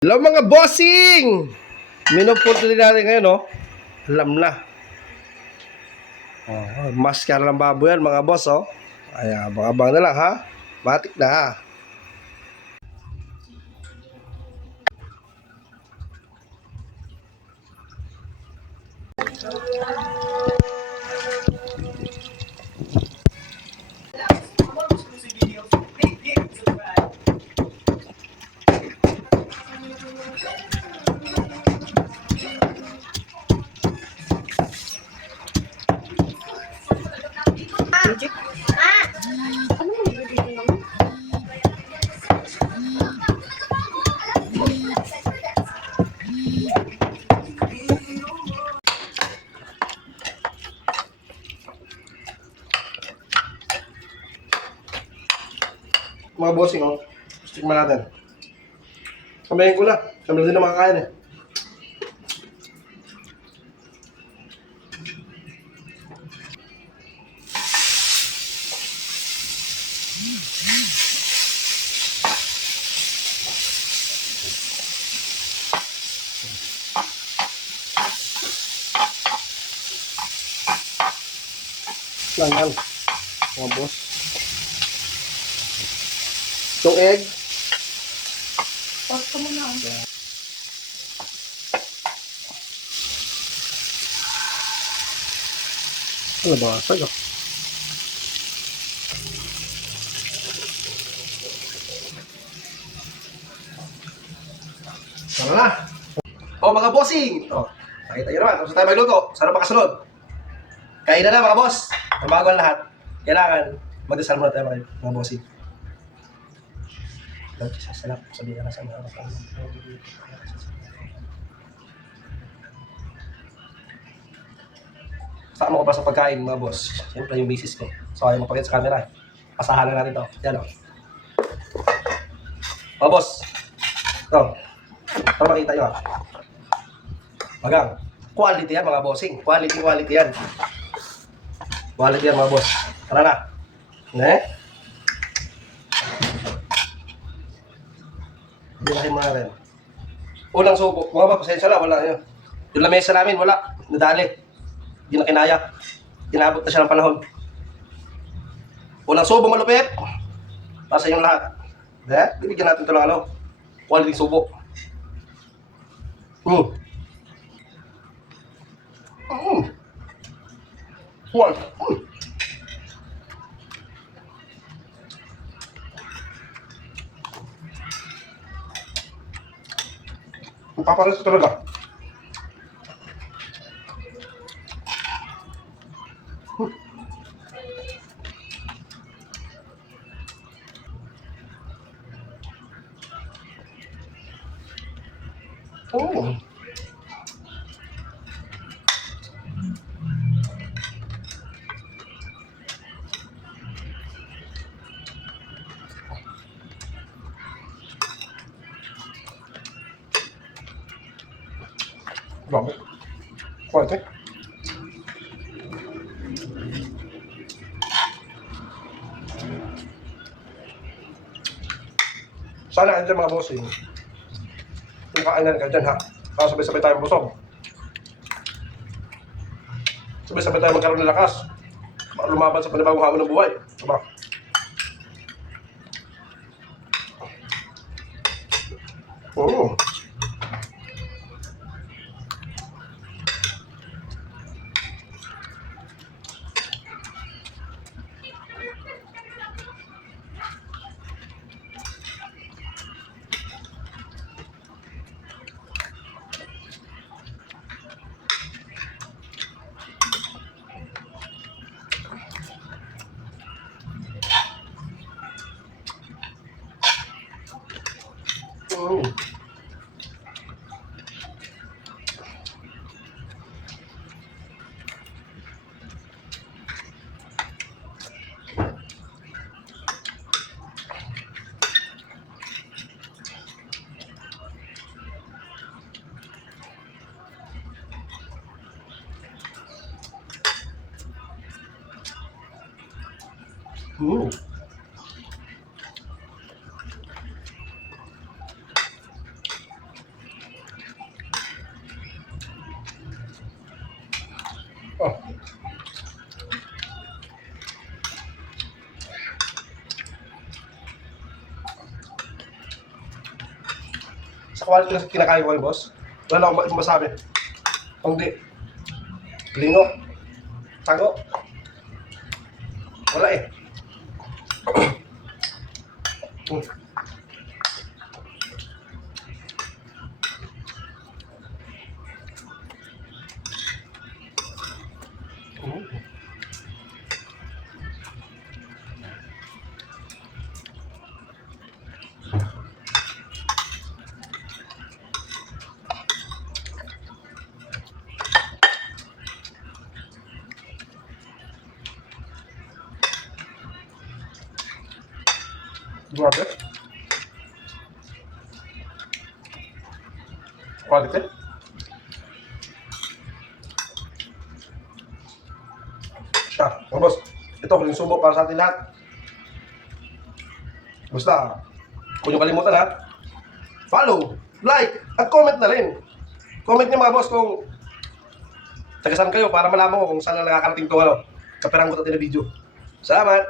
Hello mga bossing! Minupulto din natin ngayon, no? Alam na. Maskara ng baboy yan, mga boss, oh. Ay, abang-abang na lang, ha? Matik na, ha? Mga bossing, oh. Stick mo natin. Sabayin ko na. Kami din na makakain, eh. Lang yan, mga boss. Yung egg. Posto mo na. Ano ba? Sa'yo? Tama na. Oh, mga bossing! Oh, nakita nyo naman. Tapos tayo magluto. Sana makasunod. Kain na mga boss. Ang bago ang lahat. Kailangan magdasal muna tayo mga bossing. Lord, salamat sa biyaya na sa mga saan mo ko pa sa pagkain, mga boss? Siyempre yung misis ko. So ayaw magpakita sa camera. Pasahan na natin to. Yan o. Mga boss. Ito. Ito makita nyo ha. Magang. Quality yan mga bossing. Quality yan. Quality yan mga boss. Tara na. Bilahin mo na rin. Unang subo. Mga ba, pasensya na. Wala yun. Yung lamesa namin, wala. Nadali. Hindi na kinaya. Inabot na siya ng panahon. Unang subo malupit. Para sa inyong lahat. Bibigyan natin ito ng ano. Quality subo. Wow. Papares ko talaga. Oh. Grabe. Quality. Sana kayo dyan mga bossing. Yung kainan kayo dyan ha. Para sabay-sabay tayo busog. Sabay-sabay tayo magkaroon ng lakas. Lumaban sa panibagong hamon ng buhay. Diba? Oo. Oo. Sa quality na kinakain ko kayo, boss. Wala na akong masabi. Kung di, lino, tango. Wala eh. Grabe. Quality. Mga boss, ito huling subo para sa atin lahat. Basta, kung nyo kalimutan ha, follow, like, at comment na rin. Comment nyo mga boss kung taga saan kayo para malaman ko kung saan na nakakarating itong kapirang ko natin na video. Salamat!